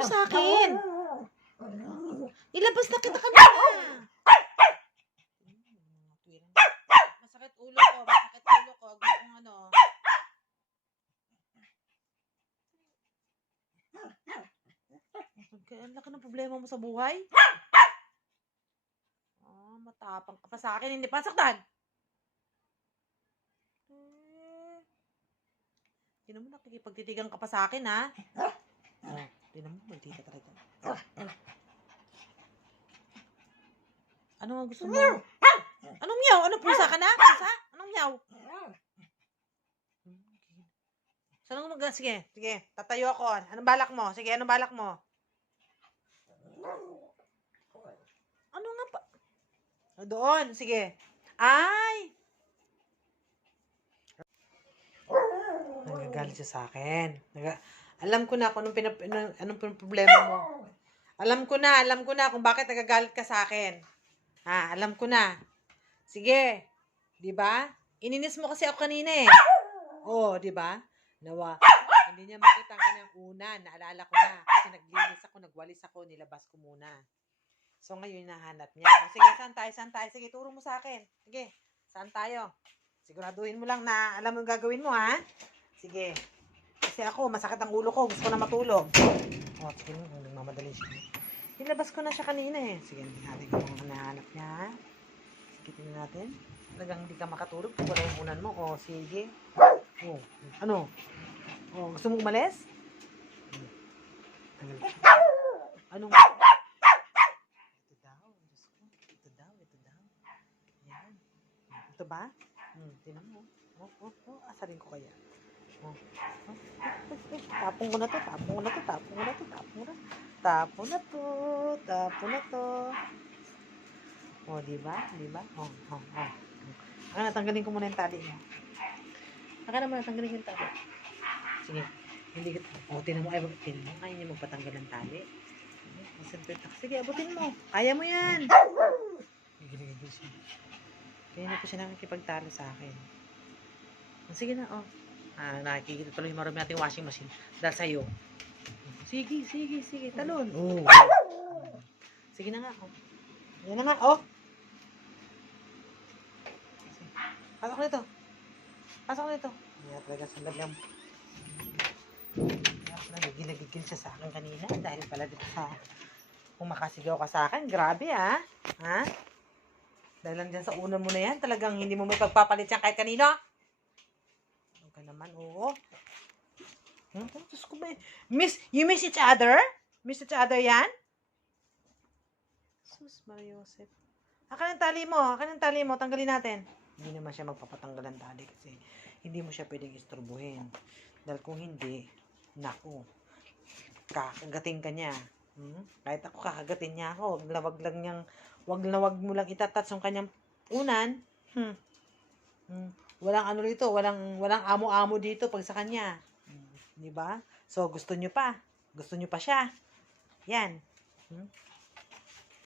mo sa akin? Ilabas na kita kanina. Masakit ulo ko. Masakit ulo ko. Huwag mo kung ano. Ang laki ng problema mo sa buhay. Matapang ka pa sa akin. Hindi pa saktan. Tinan mo, nakikipagtitigan ka pa sa akin, ha? Tinan mo, magtita talaga. Ano nga gusto mo? Anong meow? Ano, pusa ka na? Pusa? Anong meow? Sige, tatayo ako. Anong balak mo? Sige, anong balak mo? Ano nga pa? Doon, sige. Ay! Nagagalit siya sa akin. Alam ko na kung anong problema mo. Alam ko na kung bakit nagagalit ka sa akin. Alam ko na. Sige. 'Di ba? Ininis mo kasi ako kanina eh. Oh, 'di ba? Nawa. Hindi niya makita ang kanyang una. Naalala ko na. Kasi naglinis ako, nagwalis ako, nilabas ko muna. So, ngayon nahanap niya. Sige, saan tayo? Sige, turo mo sa akin. Sige, saan tayo? Siguraduhin mo lang na alam mo yung gagawin mo, ha? Sige. Kasi ako, masakit ang ulo ko. Gusto ko na matulog. Sige, nagmamadali siya. Nilabas ko na siya kanina eh. Sige, natin kung nahanap niya, ha? Sige, tingnan natin. Talagang hindi ka makatulog. Kung wala yung unan mo. Sige. Ano? Gusto mo umalis? Anong? Ito daw. Yan. Ito ba? Tingnan mo. Asarin ko kaya. Tapon ko na to. Diba? Natanggalin ko muna yung tali mo. Natanggalin ko yung tali. Sige. Hindi kita. Tingnan mo. Kaya niya magpatanggal ng tali. Sige, abutin mo. Kaya mo yan. Kaya na po siya nakikipagtalo sa akin. Sige na, nakikita tuloy marami natin washing machine. Dahil sa'yo. Sige. Talon. Sige na nga, Yan na nga, Pasok nito. Yan talaga sandal lang. Nagigil siya sa akin kanina. Dahil pala dito sa kung makasigaw ka sa akin. Grabe, ha? Dahil lang dyan sa una mo na yan, talagang hindi mo may pagpapalit yan kahit kanino. Ano ka naman, Diyos ko ba? You miss each other? Miss each other yan? Sus, Maria Joseph. Akan ang tali mo, tanggalin natin. Hindi naman siya magpapatanggal ng tali kasi hindi mo siya pwedeng isturbuhin. Dahil kung hindi, naku, kakagatin ka niya. Kahit ako kakagatin niya ako, wag mo lang itatats yung kanyang unan. Walang ano dito, walang amo-amo dito pag sa kanya. 'Di ba? So gusto niyo pa siya. Yan.